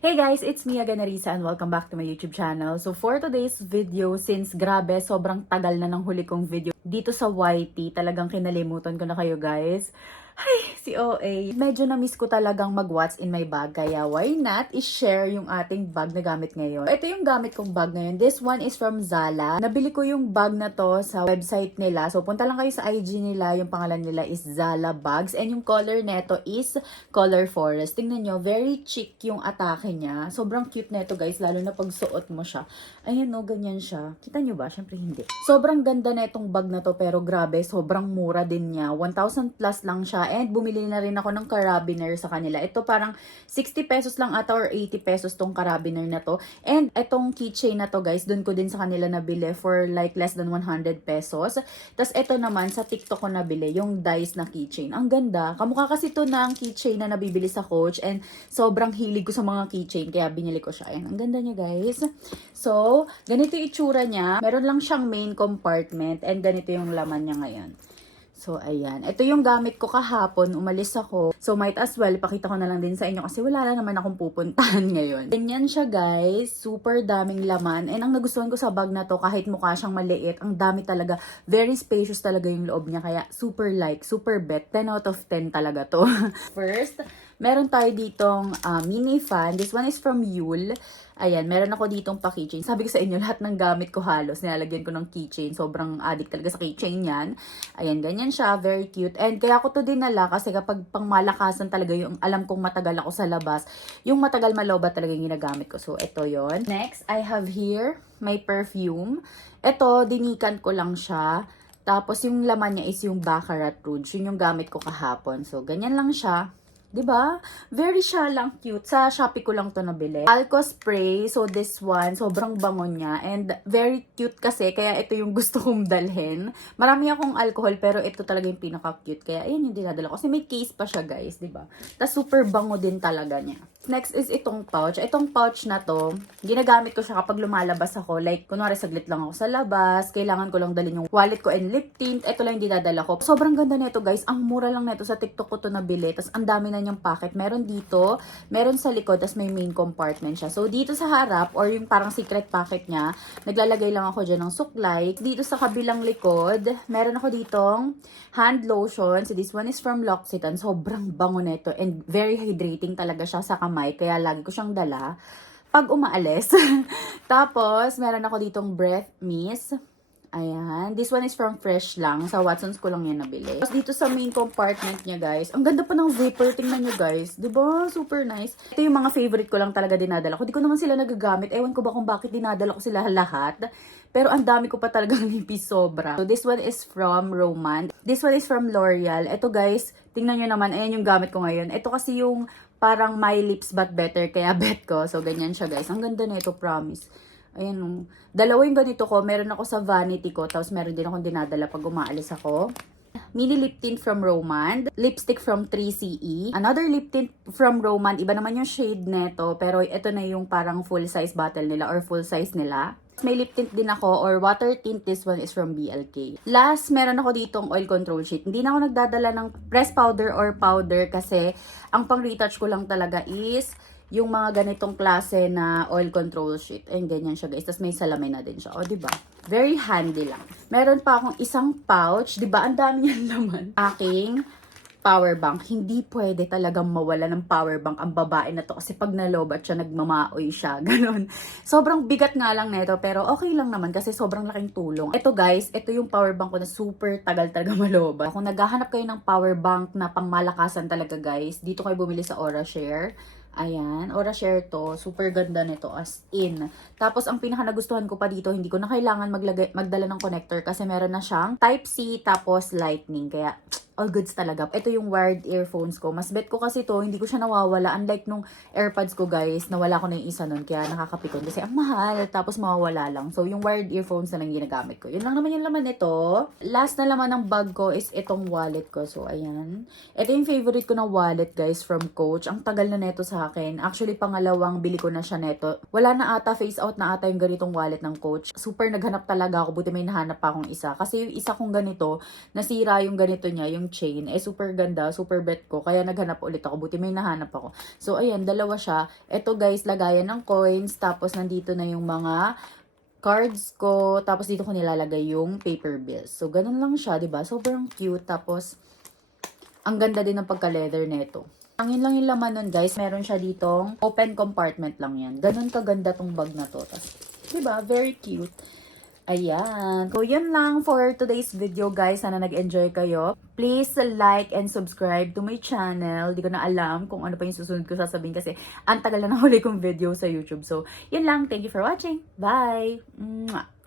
Hey guys, it's me again, Arisa, and welcome back to my YouTube channel. So for today's video, since grabe, sobrang tagal na ng huli kong video dito sa YT, talagang kinalimutan ko na kayo guys. Ay, si OA. Medyo na-miss ko talagang mag-what's in my bag, kaya why not i-share yung ating bag na gamit ngayon. Ito yung gamit kong bag ngayon. This one is from Zala. Nabili ko yung bag na to sa website nila. So punta lang kayo sa IG nila, yung pangalan nila is Zala Bags. And yung color neto is Color Forest. Tingnan nyo, very chic yung atake niya. Sobrang cute neto guys, lalo na pag suot mo siya. Ayan no, ganyan siya. Kita nyo ba? Syempre hindi. Sobrang ganda na itong bag na to, pero grabe, sobrang mura din niya. 1,000 plus lang siya. And bumili na rin ako ng carabiner sa kanila. Ito parang 60 pesos lang ata or 80 pesos tong carabiner na to. And itong keychain na to guys, dun ko din sa kanila nabili for like less than 100 pesos. Tapos ito naman sa TikTok ko nabili, yung dice na keychain. Ang ganda. Kamukha kasi to ng keychain na nabibili sa Coach. And sobrang hilig ko sa mga keychain, kaya binili ko siya. Ayan, ang ganda niya guys. So, ganito yung itsura niya. Meron lang siyang main compartment and ganito yung laman niya ngayon. So, ayan. Ito yung gamit ko kahapon. Umalis ako. So, might as well, ipakita ko na lang din sa inyo kasi wala na naman akong pupuntahan ngayon. Ganyan siya, guys. Super daming laman. And ang nagustuhan ko sa bag na to, kahit mukha siyang maliit, ang dami talaga. Very spacious talaga yung loob niya. Kaya, super like, super bet. 10 out of 10 talaga to. First, meron tayo ditong mini fan. This one is from Yule. Ayan, meron ako ditong pa-keychain. Sabi ko sa inyo, lahat ng gamit ko halos, nilalagyan ko ng keychain. Sobrang addict talaga sa keychain yan. Ayan, ganyan siya. Very cute. And kaya ko to dinala kasi kapag pangmalakasan talaga yung alam kong matagal ako sa labas, yung matagal maloba talaga yung ginagamit ko. So, ito yon. Next, I have here my perfume. Ito, dinikan ko lang siya. Tapos, yung laman niya is yung Baccarat Rouge. Yun yung gamit ko kahapon. So, ganyan lang siya. 'Di ba? Very siya lang cute. Sa Shopee ko lang to nabili. Alco spray. So this one, sobrang bango niya and very cute kasi kaya ito yung gusto kong dalhin. Marami akong alcohol pero ito talaga yung pinaka-cute. Kaya ayan yung dinadala ko. Kasi may case pa siya guys, 'di ba? Tapos super bango din talaga niya. Next is itong pouch. Itong pouch na to, ginagamit ko siya kapag lumalabas ako. Like, kunwari saglit lang ako sa labas. Kailangan ko lang dalhin yung wallet ko and lip tint. Ito lang yung dinadala ko. Sobrang ganda nito guys. Ang mura lang nito. Sa TikTok ko to nabili. Tapos ang dami na niyang packet. Meron dito, meron sa likod, tapos may main compartment siya. So, dito sa harap, or yung parang secret packet niya, naglalagay lang ako dyan ng suklay. Dito sa kabilang likod, meron ako ditong hand lotion. So, this one is from L'Occitane. Sobrang bango nito and very hydrating talaga siya sa kamay. Kaya lagi ko siyang dala pag umaalis. Tapos, meron ako ditong breath mist. Ayan. This one is from Fresh lang. Sa Watsons ko lang yan nabili. Tapos dito sa main compartment niya, guys. Ang ganda pa ng zipper. Tingnan nyo, guys. Diba? Super nice. Ito yung mga favorite ko lang talaga dinadala ko. Di ko naman sila nagagamit. Ewan ko ba kung bakit dinadala ko sila lahat. Pero ang dami ko pa talagang nipis sobra. So, this one is from Roman. This one is from L'Oreal. Ito, guys. Tingnan nyo naman. Ayan yung gamit ko ngayon. Ito kasi yung parang My Lips But Better. Kaya bet ko. So, ganyan siya, guys. Ang ganda na ito, promise. Ayan o. Dalawa yung ganito ko. Meron ako sa vanity ko. Tapos meron din akong dinadala pag umaalis ako. Mini lip tint from Roman. Lipstick from 3CE. Another lip tint from Roman. Iba naman yung shade neto. Pero ito na yung parang full size bottle nila or full size nila. May lip tint din ako or water tint. This one is from BLK. Last, meron ako ditong oil control sheet. Hindi na ako nagdadala ng press powder or powder kasi ang pang retouch ko lang talaga is yung mga ganitong klase na oil control sheet. And ganyan siya guys. Tapos may salamin na din siya. O, diba? Very handy lang. Meron pa akong isang pouch. Diba? Ang dami niyang laman. Aking power bank. Hindi pwede talagang mawala ng power bank ang babae na to. Kasi pag nalobat siya, nagmamaoy siya. Ganon. Sobrang bigat nga lang nito. Pero okay lang naman kasi sobrang laking tulong. Ito guys, ito yung power bank ko na super tagal talaga malobat. Kung naghahanap kayo ng power bank na pangmalakasan talaga guys, dito kayo bumili sa OraShare. Ayan, OraShare to. Super ganda nito as in. Tapos, ang pinaka nagustuhan ko pa dito, hindi ko na kailangan magdala ng connector kasi meron na siyang Type-C tapos Lightning. Kaya, all goods talaga. Ito yung wired earphones ko. Mas bet ko kasi to, hindi ko siya nawawala. Unlike nung AirPods ko guys, nawala ko na yung isa nun. Kaya nakakapikon kasi ang mahal. Tapos mawawala lang. So yung wired earphones na lang ginagamit ko. Yun lang naman yung laman nito. Last na laman ng bag ko is itong wallet ko. So ayan. Ito yung favorite ko na wallet guys from Coach. Ang tagal na neto sa akin. Actually pangalawang bili ko na siya neto. Wala na ata, face out na ata yung ganitong wallet ng Coach. Super naghanap talaga ako. Buti may nahanap pa akong isa. Kasi yung isa kong ganito, nasira yung ganito niya. Yung chain. Eh, super ganda, super bet ko. Kaya naghanap ulit ako. Buti may nahanap ako. So, ayan, dalawa siya. Ito guys, lagayan ng coins. Tapos, nandito na yung mga cards ko. Tapos, dito ko nilalagay yung paper bills. So, ganun lang siya, diba? Sobrang cute. Tapos, ang ganda din ng pagka-leather nito. Ang lang yung laman nun guys, meron siya ditong open compartment lang yan. Ganun kaganda tong bag na to. Tapos, diba? Very cute. Ayan. So, yun lang for today's video, guys. Sana nag-enjoy kayo. Please like and subscribe to my channel. Di ko na alam kung ano pa yung susunod ko sasabihin kasi ang tagal na nahuli kong video sa YouTube. So, yun lang. Thank you for watching. Bye! Mwah!